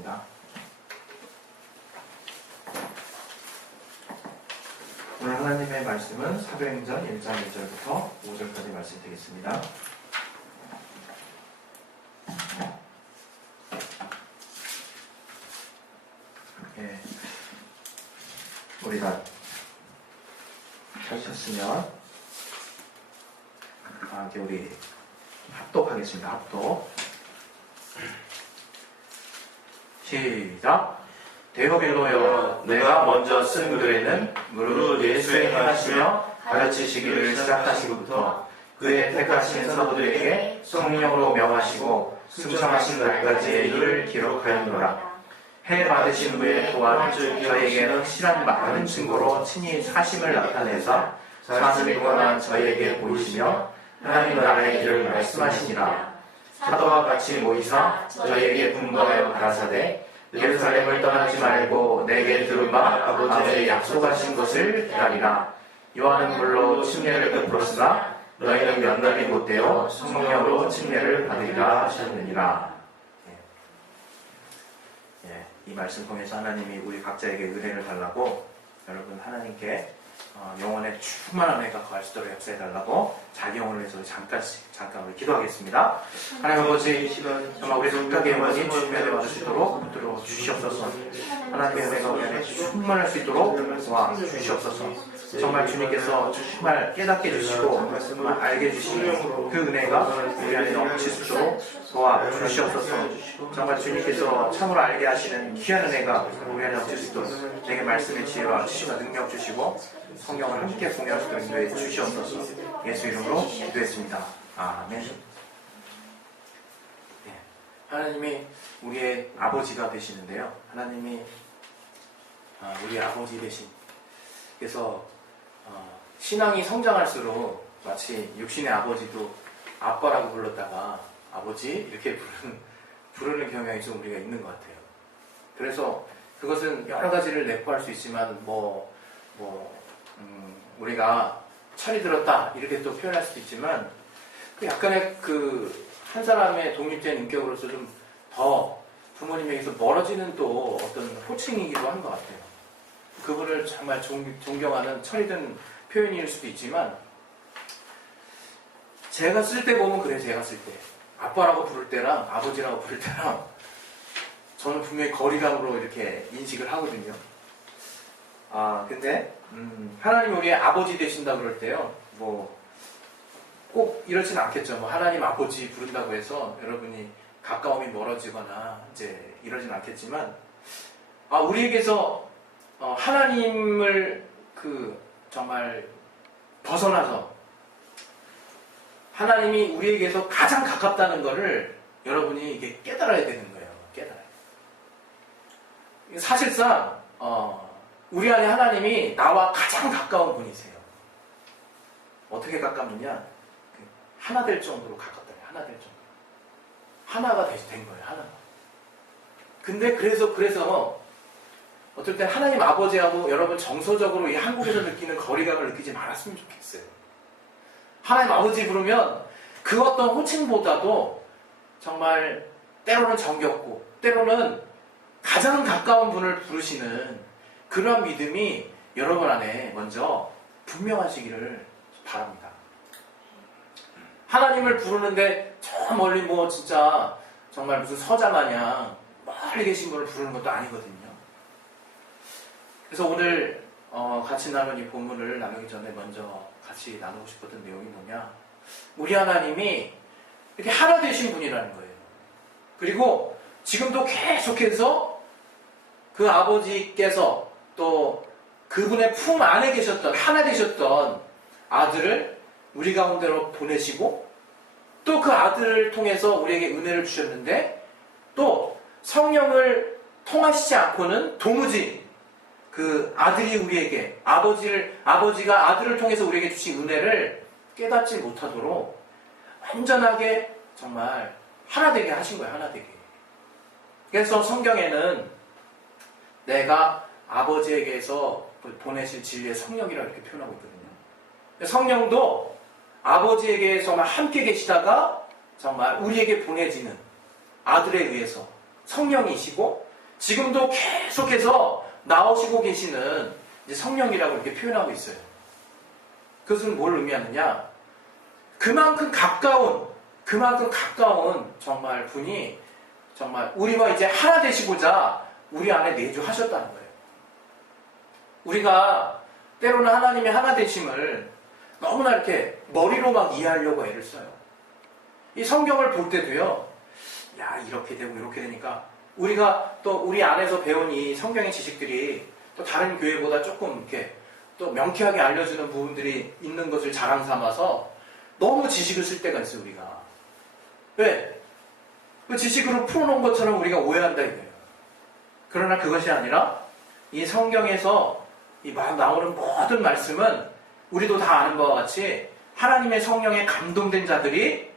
하겠습니다. 오늘 하나님의 말씀은 사도행전 1장 1절부터 5절까지 말씀 되겠습니다. 우리가 펼쳤으면 이제 우리 합독하겠습니다. 합독. 시작. 데오빌로여, 내가 먼저 쓴 글에는 무릇 예수의 행하시며 가르치시기를 시작하시고부터 그의 택하신 사도들에게 성령으로 명하시고 승천하신 날까지의 일을 기록하였노라. 해 받으신 후에 또한 저에게는 확실한 많은 증거로 친히 사심을 나타내사 사흘 동안 저에게 보이시며 하나님 나라의 길을 말씀하시니라. 사도와 같이 모이사 저에게 분부하여 가라사대 예루살렘을 떠나지 말고 내게 들은 바 아버지의 약속하신 것을 기다리라. 요한은 물로 침례를 베풀었으나 너희는 면담이 못되어 성령으로 침례를 받으리라 하셨느니라. 이 말씀 통해서 하나님이 우리 각자에게 은혜를 달라고, 여러분 하나님께 영혼의 충만한 은혜가 거할 수 있도록 역사해달라고 자기 영혼을 위해서 잠깐 우리 기도하겠습니다. 하나님 아버지, 정말 우리 각각의 영혼이 충만해 받을 수 있도록 붙들어 주시옵소서. 하나님의 은혜가 우리 안에 충만할 수 있도록 도와 주시옵소서. 정말 주님께서 정말 깨닫게 해주시고 정말 알게 해주시는 그 은혜가 우리 안에 넘칠 수 있도록 도와 주시옵소서. 정말 주님께서 참으로 알게 하시는 귀한 은혜가 우리 안에 넘칠 수 있도록 내게 말씀의 지혜와 지식과 능력 주시고 성령을 함께 공유할 수 있도록 인도해 주시옵소서. 예수 이름으로 기도했습니다. 아멘. 하나님이 우리의 아버지가 되시는데요. 하나님이 우리의 아버지 되신, 그래서 신앙이 성장할수록 마치 육신의 아버지도 아빠라고 불렀다가 아버지 이렇게 부르는 경향이 좀 우리가 있는 것 같아요. 그래서 그것은 여러 가지를 내포할 수 있지만 우리가 철이 들었다 이렇게 또 표현할 수도 있지만 약간의 한 사람의 독립된 인격으로서 좀 더 부모님에게서 멀어지는 또 어떤 호칭이기도 한 것 같아요. 그분을 정말 존경하는 철이 든 표현일 수도 있지만, 제가 쓸 때 보면 그래요. 제가 쓸 때 아빠라고 부를 때랑 아버지라고 부를 때랑 저는 분명히 거리감으로 이렇게 인식을 하거든요. 근데 하나님 우리의 아버지 되신다고 그럴 때요, 꼭 이렇진 않겠죠. 하나님 아버지 부른다고 해서 여러분이 가까움이 멀어지거나 이제 이러진 않겠지만, 우리에게서 하나님을 정말 벗어나서 하나님이 우리에게서 가장 가깝다는 것을 여러분이 이게 깨달아야 되는 거예요. 깨달아요. 사실상 우리 안에 하나님이 나와 가장 가까운 분이세요. 어떻게 가깝느냐? 하나 될 정도로 가깝다. 하나 될 정도. 하나가 된 거예요. 하나가. 근데 그래서 어떨 때 하나님 아버지하고 여러분 정서적으로 이 한국에서 느끼는 거리감을 느끼지 말았으면 좋겠어요. 하나님 아버지 부르면 그 어떤 호칭보다도 정말 때로는 정겹고 때로는 가장 가까운 분을 부르시는 그런 믿음이 여러분 안에 먼저 분명하시기를 바랍니다. 하나님을 부르는데 저 멀리 진짜 정말 무슨 서자 마냥 멀리 계신 분을 부르는 것도 아니거든요. 그래서 오늘 같이 나눈 이 본문을 나누기 전에 먼저 같이 나누고 싶었던 내용이 뭐냐, 우리 하나님이 이렇게 하나 되신 분이라는 거예요. 그리고 지금도 계속해서 그 아버지께서 또 그분의 품 안에 계셨던, 하나 되셨던 아들을 우리 가운데로 보내시고, 또 그 아들을 통해서 우리에게 은혜를 주셨는데, 또 성령을 통하시지 않고는 도무지 그 아들이 우리에게, 아버지가 아들을 통해서 우리에게 주신 은혜를 깨닫지 못하도록 완전하게 정말 하나 되게 하신 거예요. 하나 되게. 그래서 성경에는 내가 아버지에게서 보내실 진리의 성령이라고 이렇게 표현하고 있거든요. 성령도 아버지에게 정말 함께 계시다가 정말 우리에게 보내지는 아들에 의해서 성령이시고, 지금도 계속해서 나오시고 계시는 이제 성령이라고 이렇게 표현하고 있어요. 그것은 뭘 의미하느냐? 그만큼 가까운 정말 분이 정말 우리와 이제 하나 되시고자 우리 안에 내주하셨다는 거예요. 우리가 때로는 하나님의 하나 되심을 너무나 이렇게 머리로 막 이해하려고 애를 써요. 이 성경을 볼 때도요, 야, 이렇게 되고 이렇게 되니까 우리가 또 우리 안에서 배운 이 성경의 지식들이 또 다른 교회보다 조금 이렇게 또 명쾌하게 알려주는 부분들이 있는 것을 자랑 삼아서 너무 지식을 쓸 때가 있어요, 우리가. 왜? 그 지식으로 풀어놓은 것처럼 우리가 오해한다 이거예요. 그러나 그것이 아니라 이 성경에서 이 막 나오는 모든 말씀은 우리도 다 아는 바와 같이 하나님의 성령에 감동된 자들이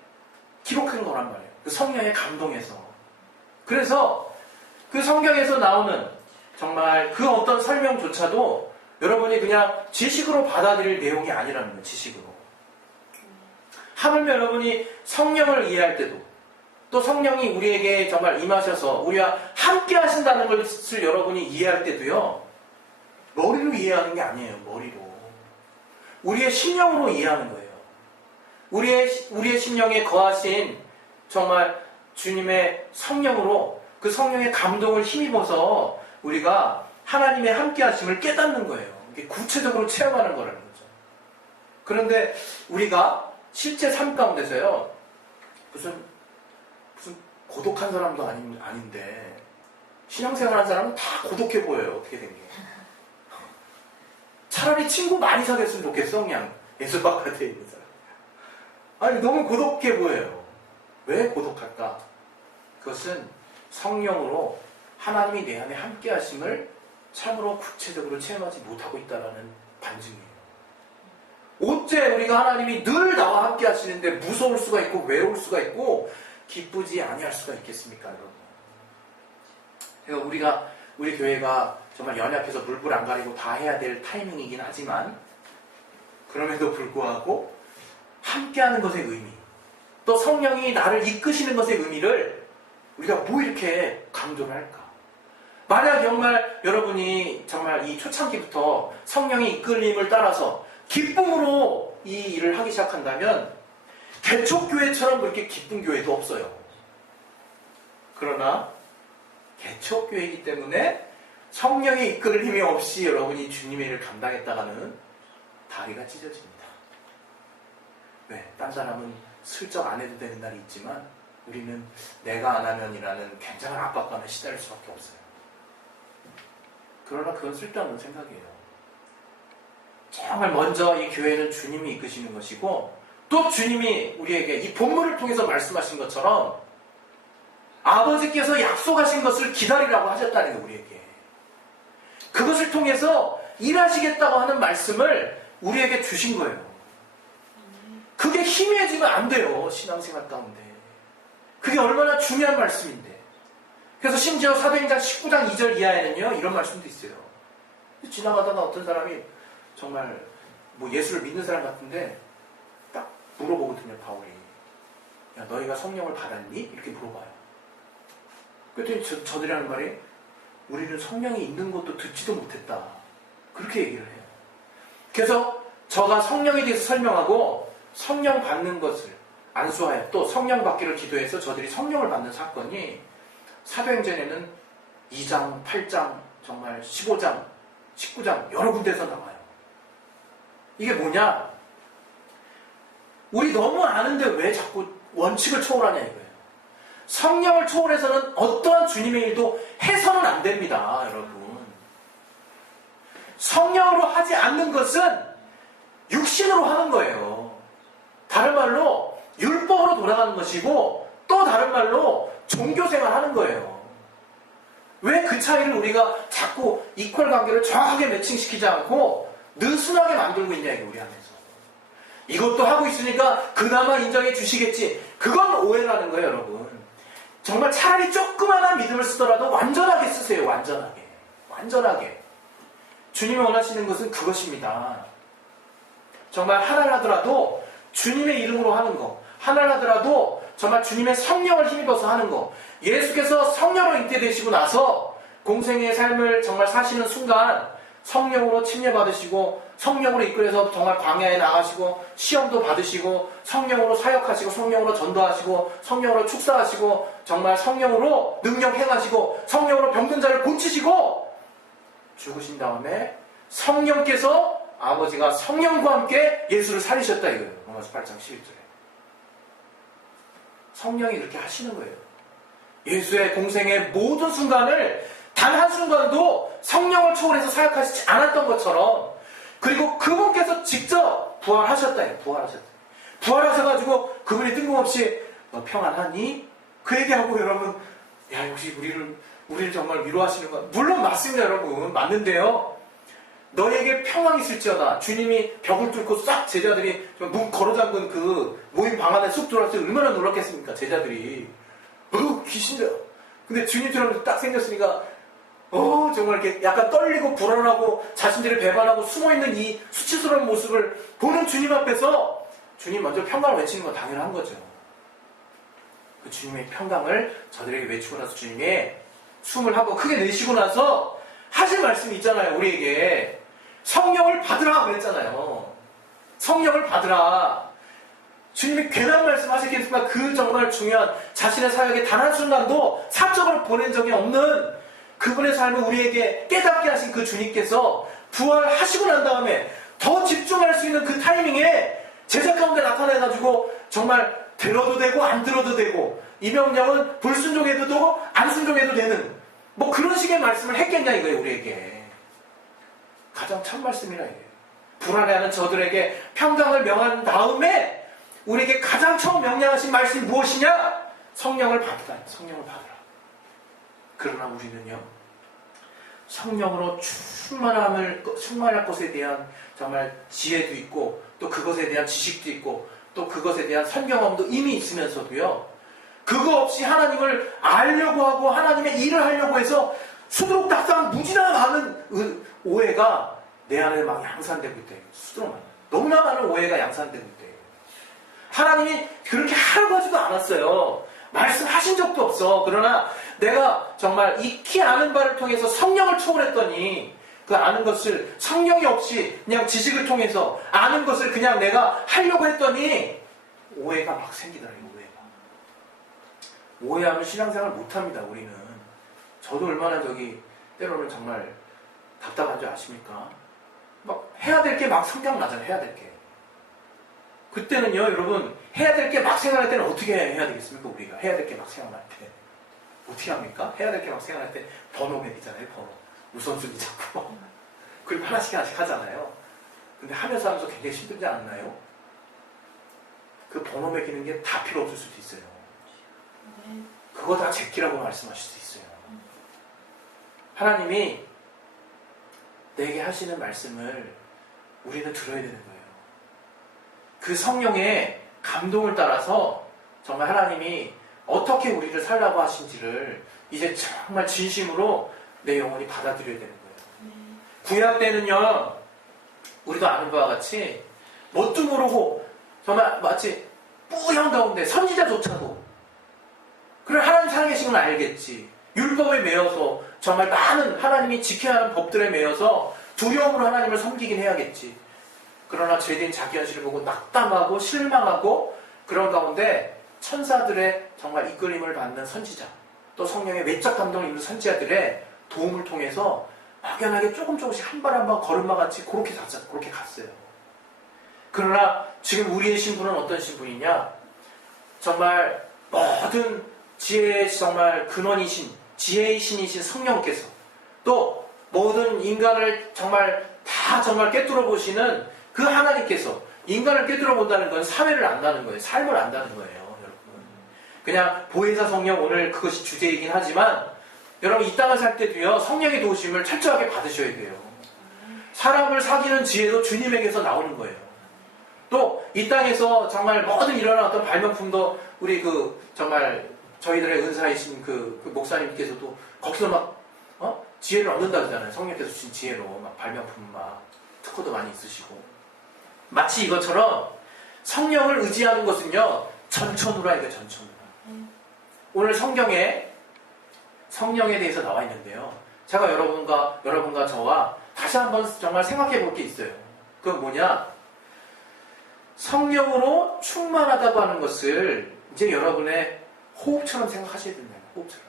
기록한 거란 말이에요. 그 성령에 감동해서. 그래서 그 성경에서 나오는 정말 그 어떤 설명조차도 여러분이 그냥 지식으로 받아들일 내용이 아니라는 거예요. 지식으로. 하물며 여러분이 성령을 이해할 때도 또 성령이 우리에게 정말 임하셔서 우리와 함께 하신다는 것을 여러분이 이해할 때도요, 머리로 이해하는 게 아니에요. 머리로. 우리의 심령으로 이해하는 거예요. 우리의 심령에 거하신 정말 주님의 성령으로 그 성령의 감동을 힘입어서 우리가 하나님의 함께 하심을 깨닫는 거예요. 이게 구체적으로 체험하는 거라는 거죠. 그런데 우리가 실제 삶 가운데서요, 무슨 고독한 사람도 아닌데 신앙생활 한 사람은 다 고독해 보여요. 어떻게 된 게. 차라리 친구 많이 사귀었으면 좋겠어. 그냥 예수 바깥에 있는 사람. 아니 너무 고독해 보여요. 왜 고독할까? 그것은 성령으로 하나님이 내 안에 함께 하심을 참으로 구체적으로 체험하지 못하고 있다는 반증이에요. 어째 우리가 하나님이 늘 나와 함께 하시는데 무서울 수가 있고 외로울 수가 있고 기쁘지 아니할 수가 있겠습니까, 여러분? 그러니까 우리 교회가 정말 연약해서 물불 안 가리고 다 해야 될 타이밍이긴 하지만 그럼에도 불구하고 함께하는 것의 의미, 또 성령이 나를 이끄시는 것의 의미를 우리가 뭐 이렇게 강조를 할까? 만약 정말 여러분이 정말 이 초창기부터 성령의 이끌림을 따라서 기쁨으로 이 일을 하기 시작한다면 개척교회처럼 그렇게 기쁜 교회도 없어요. 그러나 개척교회이기 때문에 성령의 이끌 힘이 없이 여러분이 주님의 일을 감당했다가는 다리가 찢어집니다. 왜? 딴 사람은 슬쩍 안 해도 되는 날이 있지만 우리는 내가 안 하면이라는 굉장한 압박감에 시달릴 수밖에 없어요. 그러나 그건 쓸데없는 생각이에요. 정말 먼저 이 교회는 주님이 이끄시는 것이고 또 주님이 우리에게 이 본문을 통해서 말씀하신 것처럼 아버지께서 약속하신 것을 기다리라고 하셨다는 거예요. 우리에게. 그것을 통해서 일하시겠다고 하는 말씀을 우리에게 주신 거예요. 그게 희미해지면 안 돼요. 신앙생활 가운데. 그게 얼마나 중요한 말씀인데. 그래서 심지어 사도행전 19장 2절 이하에는요, 이런 말씀도 있어요. 지나가다가 어떤 사람이 정말 뭐 예수를 믿는 사람 같은데 딱 물어보거든요, 바울이. 야, 너희가 성령을 받았니? 이렇게 물어봐요. 그랬더니 저들이 하는 말이 우리는 성령이 있는 것도 듣지도 못했다. 그렇게 얘기를 해요. 그래서 저가 성령에 대해서 설명하고 성령 받는 것을 안수하여 또 성령 받기를 기도해서 저들이 성령을 받는 사건이 사도행전에는 2장, 8장, 정말 15장, 19장 여러 군데에서 나와요. 이게 뭐냐? 우리 너무 아는데 왜 자꾸 원칙을 초월하냐 이거예요. 성령을 초월해서는 어떠한 주님의 일도 해서는 안 됩니다, 여러분. 성령으로 하지 않는 것은 육신으로 하는 거예요. 다른 말로 율법으로 돌아가는 것이고 또 다른 말로 종교생활 하는 거예요. 왜 그 차이를 우리가 자꾸 이퀄 관계를 정확하게 매칭시키지 않고 느슨하게 만들고 있냐 이게 우리 안에서. 이것도 하고 있으니까 그나마 인정해 주시겠지. 그건 오해라는 거예요, 여러분. 정말 차라리 조그마한 믿음을 쓰더라도 완전하게 쓰세요. 완전하게. 주님이 원하시는 것은 그것입니다. 정말 하나를 하더라도 주님의 이름으로 하는 거, 하나를 하더라도 정말 주님의 성령을 힘입어서 하는 거. 예수께서 성령으로 잉태되시고 나서 공생의 삶을 정말 사시는 순간 성령으로 침례받으시고 성령으로 이끌어서 정말 광야에 나가시고 시험도 받으시고 성령으로 사역하시고 성령으로 전도하시고 성령으로 축사하시고 정말 성령으로 능력 행하시고 성령으로 병든 자를 고치시고 죽으신 다음에 성령께서 아버지가 성령과 함께 예수를 살리셨다 이거예요. 로마서 8장 11절에. 성령이 그렇게 하시는 거예요. 예수의 공생의 모든 순간을 단 한순간도 성령을 초월해서 사역하시지 않았던 것처럼, 그리고 그분께서 직접 부활하셨다. 부활하셔가지고 그분이 뜬금없이 너 평안하니? 그 얘기하고 여러분, 야, 역시 우리를 정말 위로하시는 거. 물론 맞습니다, 여러분. 맞는데요. 너에게 평안이 있을지어다. 주님이 벽을 뚫고 싹 제자들이 문 걸어잠근 그 모임 방 안에 쑥 들어왔을 때 얼마나 놀랐겠습니까, 제자들이. 귀신이다. 근데 주님처럼 딱 생겼으니까 정말 이렇게 약간 떨리고 불안하고 자신들이 배반하고 숨어있는 이 수치스러운 모습을 보는 주님 앞에서 주님 먼저 평강을 외치는 건 당연한 거죠. 그 주님의 평강을 저들에게 외치고 나서 주님의 숨을 한번 크게 내쉬고 나서 하신 말씀이 있잖아요. 우리에게 성령을 받으라 그랬잖아요. 성령을 받으라. 주님이 괜한 말씀 하시겠지만 그 정말 중요한 자신의 사역의 단 한순간도 사적으로 보낸 적이 없는 그분의 삶을 우리에게 깨닫게 하신 그 주님께서 부활하시고 난 다음에 더 집중할 수 있는 그 타이밍에 제자 가운데 나타나가지고 정말 들어도 되고 안 들어도 되고 이 명령은 불순종해도 되고 안 순종해도 되는 뭐 그런 식의 말씀을 했겠냐 이거예요. 우리에게 가장 참 말씀이라 이게 불안해하는 저들에게 평강을 명한 다음에 우리에게 가장 처음 명령하신 말씀이 무엇이냐? 성령을 받으라. 성령을 받으라. 그러나 우리는요, 성령으로 충만할 것에 대한 정말 지혜도 있고, 또 그것에 대한 지식도 있고, 또 그것에 대한 선경험도 이미 있으면서도요, 그거 없이 하나님을 알려고 하고 하나님의 일을 하려고 해서 수두룩닥닥 무지나 많은 오해가 내 안에 막 양산되고 있대요. 너무나 많은 오해가 양산되고 있대요. 하나님이 그렇게 하라고 하지도 않았어요. 말씀하신 적도 없어. 그러나 내가 정말 익히 아는 바를 통해서 성령을 초월했더니 그 아는 것을 성령이 없이 그냥 지식을 통해서 아는 것을 그냥 내가 하려고 했더니 오해가 막 생기더라고요. 오해하면 신앙생활 못합니다. 우리는. 저도 얼마나 때로는 정말 답답한 줄 아십니까? 막 해야 될 게 막 생각나잖아요. 해야 될 게. 그때는요, 여러분, 해야 될 게 막 생각할 때는 어떻게 해야 되겠습니까? 우리가 해야 될 게 막 생각날 때 어떻게 합니까? 해야 될 게 막 생각할 때 번호 매기잖아요. 번호 우선순위 잡고 그리고 하나씩 하잖아요. 근데 하면서 굉장히 힘들지 않나요? 그 번호 매기는 게 다 필요 없을 수도 있어요. 그거 다 제끼라고 말씀하실 수 있어요. 하나님이 내게 하시는 말씀을 우리는 들어야 되는 거예요. 그 성령의 감동을 따라서 정말 하나님이 어떻게 우리를 살라고 하신지를 이제 정말 진심으로 내 영혼이 받아들여야 되는 거예요. 구약 때는요, 우리도 아는 바와 같이 뭣도 모르고 정말 마치 뿌연 가운데 선지자조차도 그래 하나님 살아계신 건 알겠지. 율법에 매여서 정말 많은 하나님이 지켜야 하는 법들에 매여서 두려움으로 하나님을 섬기긴 해야겠지. 그러나 죄된 자기 현실을 보고 낙담하고 실망하고 그런 가운데 천사들의 정말 이끌림을 받는 선지자, 또 성령의 외적 감동을 입는 선지자들의 도움을 통해서 막연하게 조금씩 한 발 한 발 걸음마 같이 그렇게 갔어요. 그러나 지금 우리의 신분은 어떤 신분이냐? 정말 모든 지혜의 정말 근원이신 지혜의 신이신 성령께서 또 모든 인간을 정말 다 정말 꿰뚫어 보시는 그 하나님께서 인간을 꿰뚫어 본다는 건 사회를 안다는 거예요. 삶을 안다는 거예요. 여러분. 그냥 보혜사 성령 오늘 그것이 주제이긴 하지만 여러분 이 땅을 살 때도요. 성령의 도우심을 철저하게 받으셔야 돼요. 사람을 사귀는 지혜도 주님에게서 나오는 거예요. 또 이 땅에서 정말 모든 일어난 어떤 발명품도 우리 정말 저희들의 은사이신 그 목사님께서도 거기서 막 지혜를 얻는다 그러잖아요. 성령께서 주신 지혜로 막 발명품 막 특허도 많이 있으시고 마치 이것처럼 성령을 의지하는 것은요 전천후라 이거 전천후라. 오늘 성경에 성령에 대해서 나와 있는데요. 제가 여러분과 저와 다시 한번 정말 생각해 볼 게 있어요. 그건 뭐냐? 성령으로 충만하다고 하는 것을 이제 여러분의 호흡처럼 생각하셔야 된다. 호흡처럼.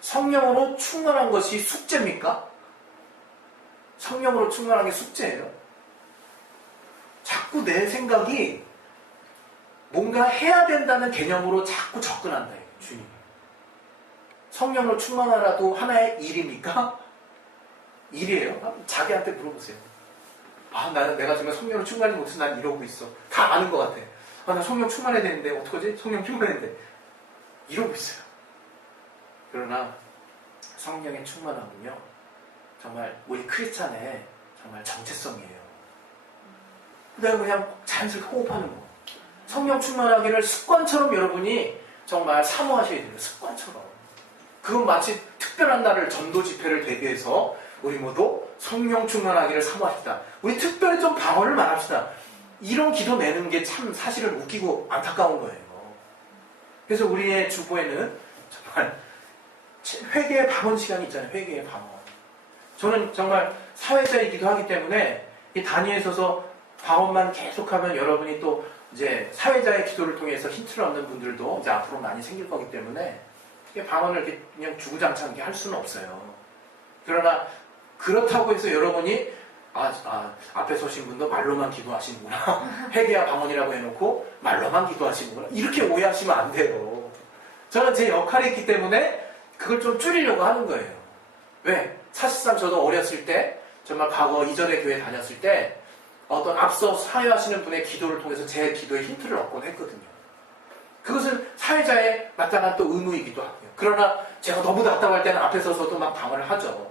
성령으로 충만한 것이 숙제입니까? 성령으로 충만한 게 숙제예요. 자꾸 내 생각이 뭔가 해야 된다는 개념으로 자꾸 접근한다. 주님. 성령으로 충만하라도 하나의 일입니까? 일이에요? 자기한테 물어보세요. 내가 정말 성령으로 충만하지 못해서 난 이러고 있어. 다 아는 것 같아. 나 성령 충만해야 되는데 어떡하지? 성령 충만해야 되는데 이러고 있어요. 그러나 성령의 충만함은요, 정말 우리 크리스찬의 정말 정체성이에요. 내가 그냥 자연스럽게 호흡하는 거. 성령 충만하기를 습관처럼 여러분이 정말 사모하셔야 돼요. 습관처럼. 그건 마치 특별한 날을 전도 집회를 대비해서 우리 모두 성령 충만하기를 사모합시다. 우리 특별히 좀 방언을 말합시다. 이런 기도 내는 게 참 사실은 웃기고 안타까운 거예요. 그래서 우리의 주보에는 정말 회개의 방언 시간이 있잖아요. 회개의 방언. 저는 정말 사회자이기도 하기 때문에 이 단위에 서서 방언만 계속하면 여러분이 또 이제 사회자의 기도를 통해서 힌트를 얻는 분들도 이제 앞으로 많이 생길 거기 때문에 방언을 이렇게 그냥 주구장창 할 수는 없어요. 그러나 그렇다고 해서 여러분이 앞에 서신 분도 말로만 기도하시는구나. 회개와 방언이라고 해놓고 말로만 기도하시는구나. 이렇게 오해하시면 안 돼요. 저는 제 역할이 있기 때문에 그걸 좀 줄이려고 하는 거예요. 왜? 사실상 저도 어렸을 때 정말 과거 이전의 교회 다녔을 때 어떤 앞서 사회하시는 분의 기도를 통해서 제 기도에 힌트를 얻곤 했거든요. 그것은 사회자의 마땅한 또 의무이기도 하고요. 그러나 제가 너무 답답할 때는 앞에 서서도 막 방언을 하죠.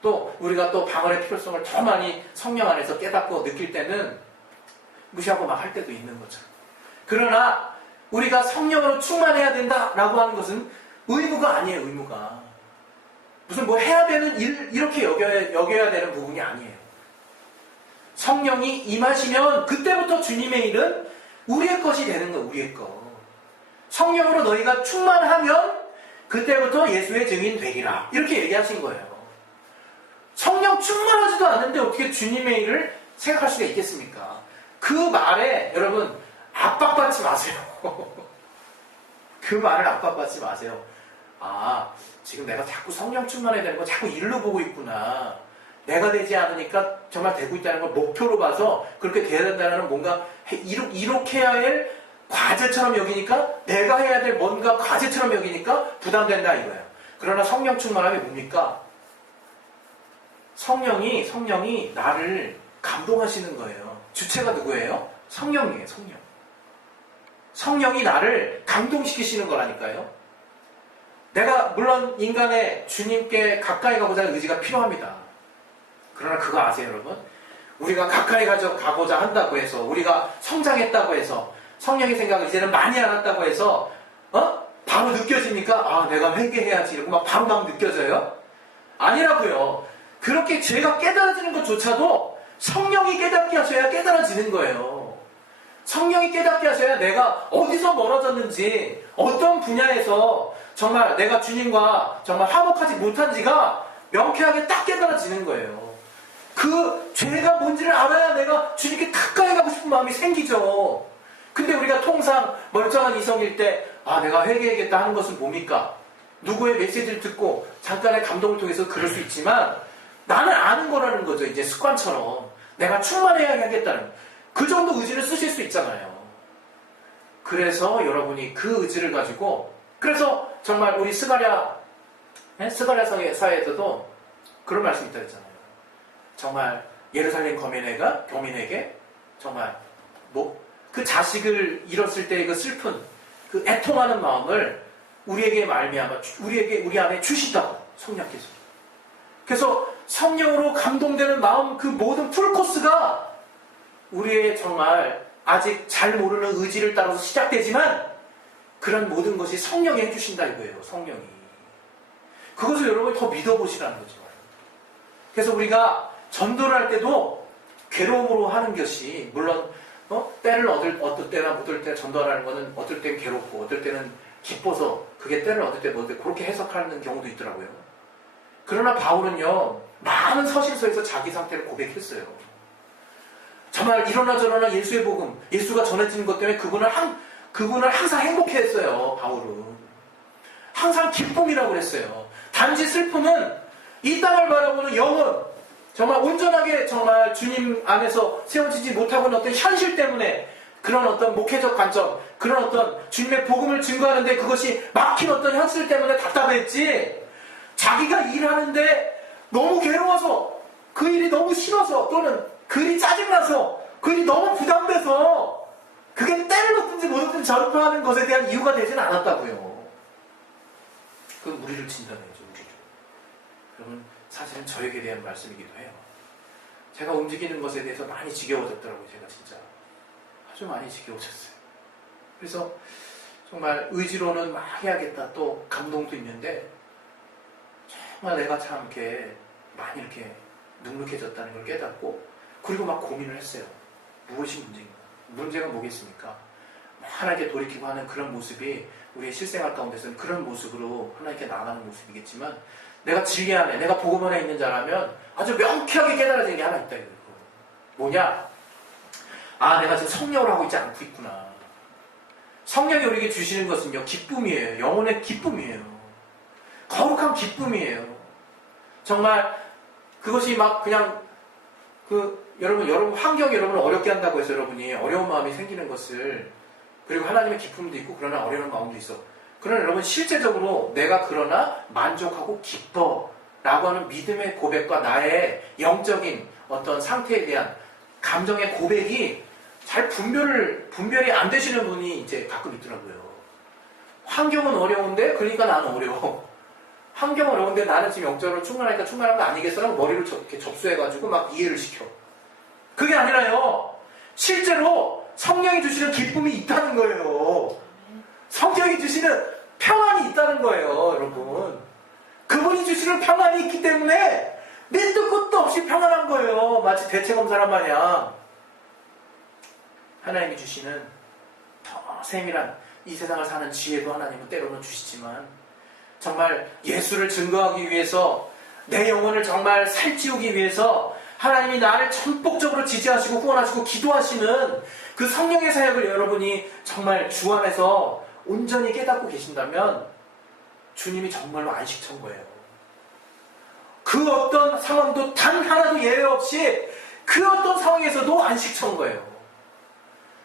또 우리가 또 방언의 필요성을 더 많이 성령 안에서 깨닫고 느낄 때는 무시하고 막 할 때도 있는 거죠. 그러나 우리가 성령으로 충만해야 된다라고 하는 것은 의무가 아니에요. 의무가. 무슨 뭐 해야 되는 일 이렇게 여겨야 되는 부분이 아니에요. 성령이 임하시면 그때부터 주님의 일은 우리의 것이 되는 거예요. 우리의 것. 성령으로 너희가 충만하면 그때부터 예수의 증인 되리라. 이렇게 얘기하신 거예요. 성령 충만하지도 않은데 어떻게 주님의 일을 생각할 수가 있겠습니까? 그 말에 여러분 압박받지 마세요. 그 말을 압박받지 마세요. 지금 내가 자꾸 성령 충만해야 되는 거 자꾸 일로 보고 있구나. 내가 되지 않으니까 정말 되고 있다는 걸 목표로 봐서 그렇게 돼야 된다는 뭔가 이렇게 해야 할 과제처럼 여기니까 내가 해야 될 뭔가 과제처럼 여기니까 부담된다 이거예요. 그러나 성령 충만함이 뭡니까? 성령이 나를 감동하시는 거예요. 주체가 누구예요? 성령이에요. 성령이 나를 감동시키시는 거라니까요. 내가 물론 인간의 주님께 가까이 가고자 하는 의지가 필요합니다. 그러나 그거 아세요, 여러분? 우리가 가까이 가고자 한다고 해서, 우리가 성장했다고 해서, 성령의 생각을 이제는 많이 알았다고 해서, 바로 느껴집니까? 내가 회개해야지. 이러고 막 느껴져요? 아니라고요. 그렇게 죄가 깨달아지는 것조차도 성령이 깨닫게 하셔야 깨달아지는 거예요. 성령이 깨닫게 하셔야 내가 어디서 멀어졌는지, 어떤 분야에서 정말 내가 주님과 정말 화목하지 못한지가 명쾌하게 딱 깨달아지는 거예요. 그 죄가 뭔지를 알아야 내가 주님께 가까이 가고 싶은 마음이 생기죠. 근데 우리가 통상 멀쩡한 이성일 때 내가 회개해야겠다 하는 것은 뭡니까? 누구의 메시지를 듣고 잠깐의 감동을 통해서 그럴 수 있지만 나는 아는 거라는 거죠. 이제 습관처럼 내가 충만해야겠다는 그 정도 의지를 쓰실 수 있잖아요. 그래서 여러분이 그 의지를 가지고 그래서 정말 우리 스가랴 사회에서도 그런 말씀이 있다 했잖아요. 정말 예루살렘 교민에게 정말 그 자식을 잃었을 때의 그 슬픈 그 애통하는 마음을 우리에게 말미암아 우리 안에 주시다고 성령께서. 그래서 성령으로 감동되는 마음 그 모든 풀코스가 우리의 정말 아직 잘 모르는 의지를 따라서 시작되지만 그런 모든 것이 성령이 해주신다 이거예요. 성령이. 그것을 여러분이 더 믿어보시라는 거죠. 그래서 우리가 전도를 할 때도 괴로움으로 하는 것이 물론 때를 얻을 때나 못 얻을 때 전도하라는 것은 어떨 땐 괴롭고 어떨 때는 기뻐서 그게 때를 얻을 때 못 얻을 때 그렇게 해석하는 경우도 있더라고요. 그러나 바울은요, 많은 서신서에서 자기 상태를 고백했어요. 정말 이러나 저러나 예수의 복음, 예수가 전해지는 것 때문에 그분을 항상 행복해했어요. 바울은 항상 기쁨이라고 그랬어요. 단지 슬픔은 이 땅을 바라보는 영혼, 정말 온전하게 정말 주님 안에서 세워지지 못하고 있는 어떤 현실 때문에, 그런 어떤 목회적 관점, 그런 어떤 주님의 복음을 증거하는데 그것이 막힌 어떤 현실 때문에 답답했지, 자기가 일하는데 너무 괴로워서, 그 일이 너무 싫어서, 또는 그 일이 짜증나서, 그 일이 너무 부담돼서 그게 때를 놓든지 못 놓든지 전파하는 것에 대한 이유가 되지는 않았다고요. 그건 무리를 친다면이죠. 무리를. 여러분, 사실은 저에게 대한 말씀이기도 해요. 제가 움직이는 것에 대해서 많이 지겨워졌더라고요. 제가 진짜 아주 많이 지겨워졌어요. 그래서 정말 의지로는 막 해야겠다, 또 감동도 있는데, 정말 내가 참 이렇게 많이 이렇게 눅눅해졌다는 걸 깨닫고, 그리고 막 고민을 했어요. 무엇이 문제인가? 문제가 뭐겠습니까? 하나님께 돌이키고 하는 그런 모습이 우리의 실생활 가운데서는 그런 모습으로 하나님께 나아가는 모습이겠지만, 내가 진리 안에, 내가 복음 안에 있는 자라면 아주 명쾌하게 깨달아지는 게 하나 있다 이거예요. 뭐냐? 아, 내가 지금 성령을 하고 있지 않고 있구나. 성령이 우리에게 주시는 것은요, 기쁨이에요. 영혼의 기쁨이에요. 거룩한 기쁨이에요. 정말 그것이 막 그냥 여러분 환경이 여러분을 어렵게 한다고 해서 여러분이 어려운 마음이 생기는 것을, 그리고 하나님의 기쁨도 있고 그러나 어려운 마음도 있어. 그러나 여러분, 실제적으로 내가 그러나 만족하고 기뻐 라고 하는 믿음의 고백과 나의 영적인 어떤 상태에 대한 감정의 고백이 잘 분별이 안 되시는 분이 이제 가끔 있더라고요. 환경은 어려운데, 그러니까 나는 어려워. 환경은 어려운데 나는 지금 영적으로 충만하니까 충만한 거 아니겠어라고 머리를 이렇게 접수해가지고 막 이해를 시켜. 그게 아니라요, 실제로 성령이 주시는 기쁨이 있다는 거예요. 성령이 주시는 평안이 있다는 거예요, 여러분. 그분이 주시는 평안이 있기 때문에 밑도 끝도 없이 평안한 거예요. 마치 대체검사란 마냥 하나님이 주시는 더 세밀한 이 세상을 사는 지혜도 하나님은 때로는 주시지만, 정말 예수를 증거하기 위해서, 내 영혼을 정말 살찌우기 위해서 하나님이 나를 전폭적으로 지지하시고 후원하시고 기도하시는 그 성령의 사역을 여러분이 정말 주 안에서 온전히 깨닫고 계신다면 주님이 정말로 안식처인 거예요. 그 어떤 상황도 단 하나도 예외 없이 그 어떤 상황에서도 안식처인 거예요.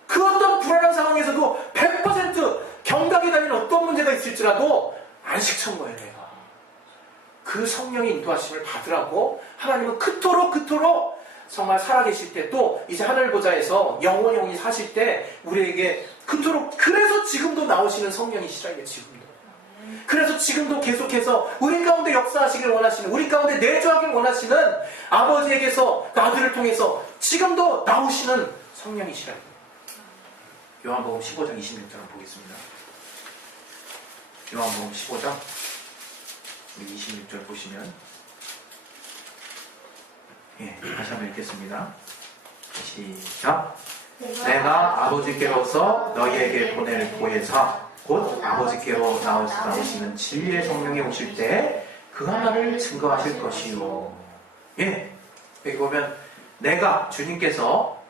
그 어떤 불안한 상황에서도 100% 경각이 달린 어떤 문제가 있을지라도 안식처인 거예요. 내가 그 성령의 인도하심을 받으라고 하나님은 그토록 정말 살아계실 때, 또 이제 하늘 보좌에서 영원히 사실 때 우리에게 그토록, 그래서 지금도 나오시는 성령이시라. 이게 지금도, 그래서 지금도 계속해서 우리 가운데 역사하시길 원하시는, 우리 가운데 내주하길 원하시는 아버지에게서, 그 아들을 통해서 지금도 나오시는 성령이시라. 요한복음 15장 26절을 보겠습니다. 요한복음 15장 26절 보시면, 다시 한번 읽겠습니다. 시작. 내가 아버지께로서 너희에게 보낼 보혜사, 곧 아버지께로 나오시는 진리의 성령이 오실 때 그 하나를 증거하실 것이요. 여기 보면 내가, 주님께서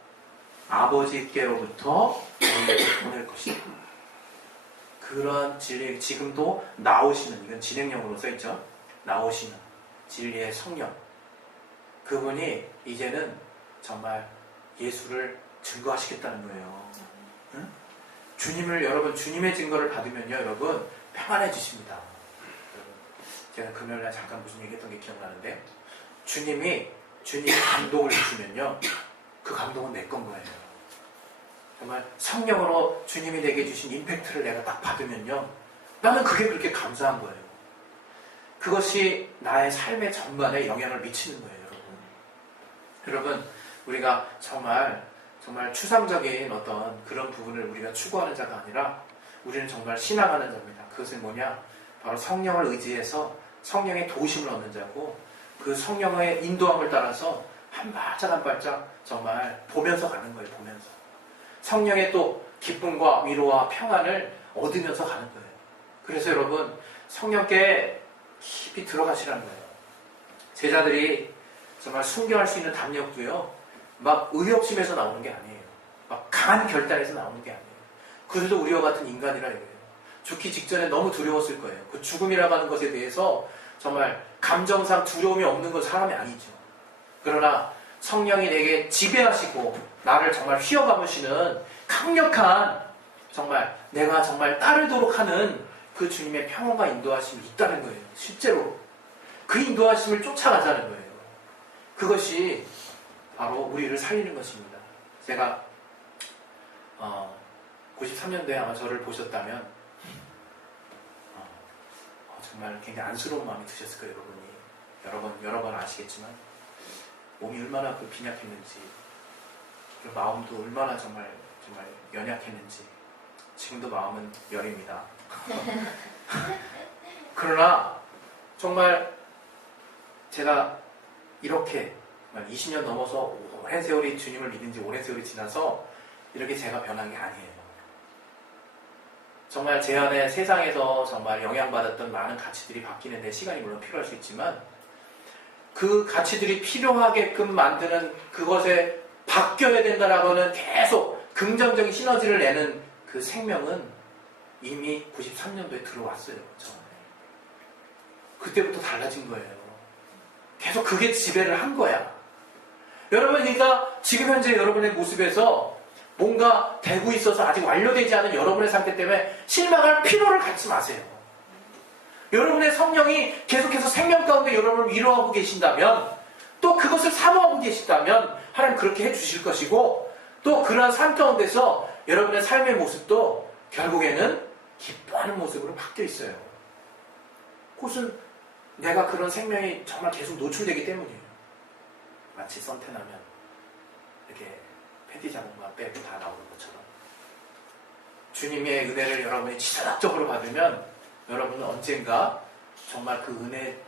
아버지께로부터 너희에게 보낼 것이다. 그런 진리, 지금도 나오시는, 이건 진행형으로 써있죠. 나오시는 진리의 성령, 그분이 이제는 정말 예수를 증거하시겠다는 거예요. 응? 주님을, 여러분, 주님의 증거를 받으면요, 여러분, 평안해지십니다. 제가 금요일날 잠깐 무슨 얘기했던 게 기억나는데, 주님이 감동을 주시면요, 그 감동은 내 건 거예요. 정말 성령으로 주님이 내게 주신 임팩트를 내가 딱 받으면요, 나는 그게 그렇게 감사한 거예요. 그것이 나의 삶의 전반에 영향을 미치는 거예요, 여러분. 우리가 정말 추상적인 어떤 그런 부분을 우리가 추구하는 자가 아니라, 우리는 정말 신앙하는 자입니다. 그것은 뭐냐? 바로 성령을 의지해서 성령의 도우심을 얻는 자고, 그 성령의 인도함을 따라서 한 발짝 한 발짝 정말 보면서 가는 거예요. 보면서 성령의 또 기쁨과 위로와 평안을 얻으면서 가는 거예요. 그래서 여러분, 성령께 깊이 들어가시라는 거예요. 제자들이 정말 순교할 수 있는 담력도요, 막 의욕심에서 나오는 게 아니에요. 막 강한 결단에서 나오는 게 아니에요. 그들도 우리와 같은 인간이라 이거예요. 죽기 직전에 너무 두려웠을 거예요. 그 죽음이라고 하는 것에 대해서 정말 감정상 두려움이 없는 건 사람이 아니죠. 그러나 성령이 내게 지배하시고 나를 정말 휘어감으시는 강력한, 정말 내가 정말 따르도록 하는 그 주님의 평온과 인도하심이 있다는 거예요. 실제로 그 인도하심을 쫓아가자는 거예요. 그것이 바로 우리를 살리는 것입니다. 제가 93년도에 아마 저를 보셨다면 정말 굉장히 안쓰러운 마음이 드셨을 거예요. 여러분이 여러 번 아시겠지만 몸이 얼마나 그 빈약했는지, 그 마음도 얼마나 정말 연약했는지. 지금도 마음은 열입니다. 그러나 정말 제가 이렇게 20년 넘어서 오랜 세월이, 주님을 믿은 지 오랜 세월이 지나서 이렇게 제가 변한 게 아니에요. 정말 제 안에 세상에서 정말 영향받았던 많은 가치들이 바뀌는데 시간이 물론 필요할 수 있지만, 그 가치들이 필요하게끔 만드는 그것에 바뀌어야 된다라고 하는 계속 긍정적인 시너지를 내는 그 생명은 이미 93년도에 들어왔어요. 저한테. 그때부터 달라진 거예요. 계속 그게 지배를 한 거야. 여러분, 그러니까 지금 현재 여러분의 모습에서 뭔가 되고 있어서 아직 완료되지 않은 여러분의 상태 때문에 실망할 필요를 갖지 마세요. 여러분의 성령이 계속해서 생명 가운데 여러분을 위로하고 계신다면, 또 그것을 사모하고 계신다면 하나님 그렇게 해주실 것이고, 또 그러한 삶 가운데서 여러분의 삶의 모습도 결국에는 기뻐하는 모습으로 바뀌어 있어요. 그것은 내가 그런 생명이 정말 계속 노출되기 때문이에요. 마치 선탠하면 이렇게 패티 자국만 빼고 다 나오는 것처럼, 주님의 은혜를 여러분이 지속적으로 받으면 여러분은 언젠가 정말 그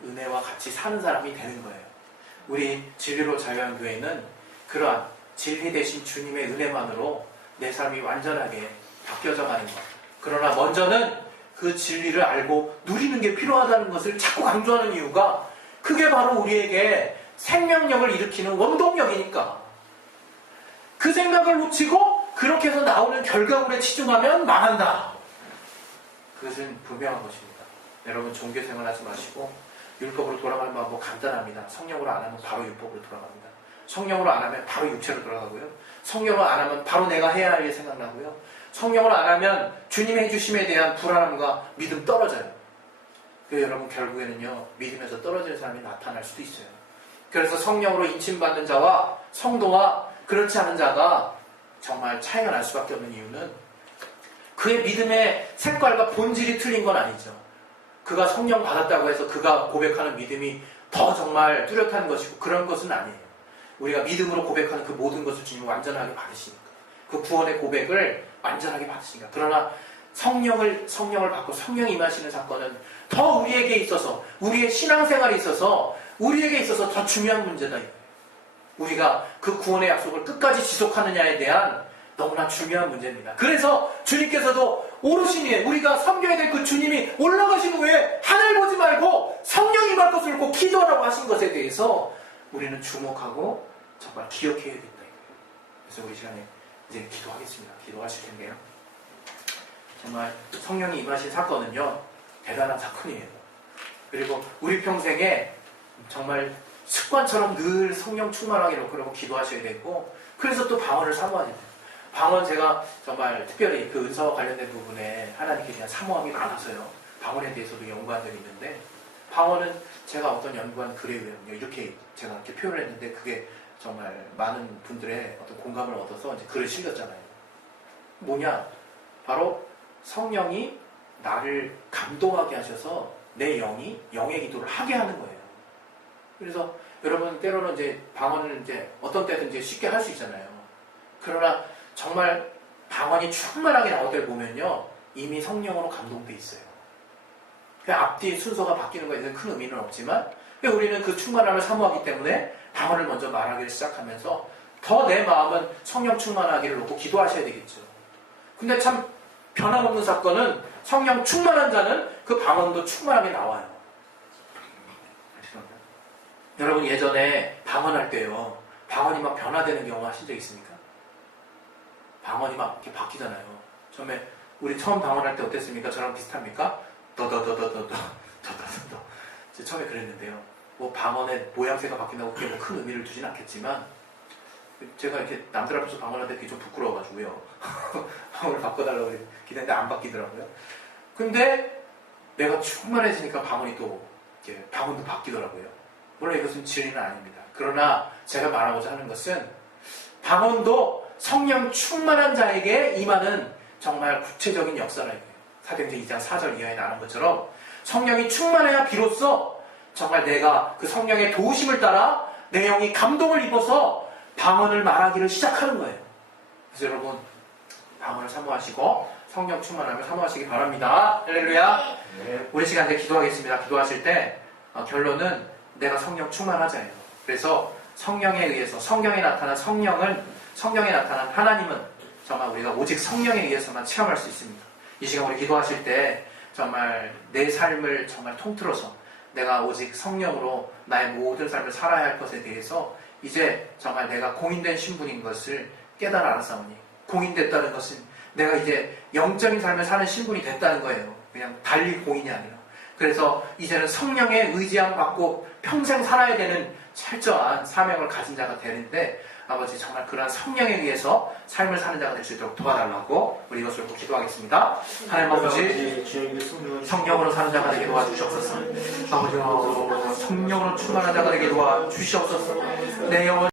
은혜와 같이 사는 사람이 되는 거예요. 우리 진리로 자유한 교회는 그러한 진리 대신 주님의 은혜만으로 내 삶이 완전하게 바뀌어져 가는 것. 그러나 먼저는 그 진리를 알고 누리는 게 필요하다는 것을 자꾸 강조하는 이유가, 그게 바로 우리에게 생명력을 일으키는 원동력이니까. 그 생각을 놓치고 그렇게 해서 나오는 결과물에 치중하면 망한다. 그것은 분명한 것입니다. 여러분, 종교생활 하지 마시고 율법으로 돌아가는 방법 간단합니다. 성령으로 안 하면 바로 율법으로 돌아갑니다. 성령으로 안 하면 바로 육체로 돌아가고요. 성령으로 안 하면 바로 내가 해야 할 일 생각나고요. 성령으로 안 하면 주님의 해주심에 대한 불안함과 믿음 떨어져요. 그래서 여러분, 결국에는요, 믿음에서 떨어지는 사람이 나타날 수도 있어요. 그래서 성령으로 인침받는 자와 성도와 그렇지 않은 자가 정말 차이가 날 수밖에 없는 이유는, 그의 믿음의 색깔과 본질이 틀린 건 아니죠. 그가 성령 받았다고 해서 그가 고백하는 믿음이 더 정말 뚜렷한 것이고 그런 것은 아니에요. 우리가 믿음으로 고백하는 그 모든 것을 주님이 완전하게 받으시니까, 그 구원의 고백을 완전하게 받으시니까. 그러나 성령을 받고 성령이 임하시는 사건은 더 우리에게 있어서, 우리의 신앙생활에 있어서, 우리에게 있어서 더 중요한 문제다. 우리가 그 구원의 약속을 끝까지 지속하느냐에 대한 너무나 중요한 문제입니다. 그래서 주님께서도 오르시니, 우리가 섬겨야 될 그 주님이 올라가신 후에 하늘 보지 말고 성령이 임할 것을 꼭 기도하라고 하신 것에 대해서 우리는 주목하고 정말 기억해야 된다. 그래서 우리 시간에 이제 기도하겠습니다. 기도하실 텐데요, 정말 성령이 임하신 사건은요, 대단한 사건이에요. 그리고 우리 평생에 정말 습관처럼 늘 성령 충만하게 놓고 기도하셔야 되고, 그래서 또 방언을 사모하게 돼요. 방언, 제가 정말 특별히 그 은사와 관련된 부분에 하나님께 대한 사모함이 많아서요, 방언에 대해서도 연구한 적이 있는데, 방언은 제가 어떤 연구한 글에 의하면요, 이렇게 제가 이렇게 표현을 했는데 그게 정말 많은 분들의 어떤 공감을 얻어서 이제 글을 실렸잖아요. 뭐냐? 바로 성령이 나를 감동하게 하셔서 내 영의 기도를 하게 하는 거예요. 그래서 여러분, 때로는 이제 방언을 이제 어떤 때든 이제 쉽게 할 수 있잖아요. 그러나 정말 방언이 충만하게 나올 때를 보면요, 이미 성령으로 감동돼 있어요. 그 앞뒤 순서가 바뀌는 거에 대해서 큰 의미는 없지만, 우리는 그 충만함을 사모하기 때문에 방언을 먼저 말하기를 시작하면서 더 내 마음은 성령 충만하기를 놓고 기도하셔야 되겠죠. 근데 참 변함없는 사건은, 성령 충만한 자는 그 방언도 충만하게 나와요. 여러분 예전에 방언할 때요. 방언이 막 변화되는 경우 하신 적 있습니까? 방언이 막 이렇게 바뀌잖아요. 처음에 우리 처음 방언할 때 어땠습니까? 저랑 비슷합니까? 더더더더더더 처음에 그랬는데요. 뭐 방언의 모양새가 바뀐다고 그게 뭐 큰 의미를 두진 않겠지만 제가 이렇게 남들 앞에서 방언할 때 그게 좀 부끄러워가지고요. 방언을 바꿔달라고 기대했는데 안 바뀌더라고요. 근데 내가 충만해지니까 방언이 또 이렇게 방언도 바뀌더라고요. 물론 이것은 진리는 아닙니다. 그러나 제가 말하고자 하는 것은 방언도 성령 충만한 자에게 임하는 정말 구체적인 역사라는 거예요. 사도행전 2장 4절 이하에 나오는 것처럼 성령이 충만해야 비로소 정말 내가 그 성령의 도우심을 따라 내 영이 감동을 입어서 방언을 말하기를 시작하는 거예요. 그래서 여러분 방언을 사모하시고 성령 충만함을 사모하시기 바랍니다. 할렐루야. 네. 우리 시간 때 기도하겠습니다. 기도하실 때 결론은 내가 성령 충만하자예요. 그래서 성령에 의해서 성경에 나타난 성경에 나타난 하나님은 정말 우리가 오직 성령에 의해서만 체험할 수 있습니다. 이 시간 우리 기도하실 때 정말 내 삶을 정말 통틀어서 내가 오직 성령으로 나의 모든 삶을 살아야 할 것에 대해서 이제 정말 내가 공인된 신분인 것을 깨달아 알았사오니, 공인됐다는 것은 내가 이제 영적인 삶을 사는 신분이 됐다는 거예요. 그냥 달리 공인이 아니라. 그래서 이제는 성령에 의지함 받고 평생 살아야 되는 철저한 사명을 가진 자가 되는데, 아버지 정말 그러한 성령에 의해서 삶을 사는 자가 될 수 있도록 도와달라고 우리 이것을 꼭 기도하겠습니다. 하나님 아버지, 성령으로 사는 자가 되게 도와주시옵소서. 아버지 성령으로 충만한 자가 되게 도와주시옵소서. 내 영혼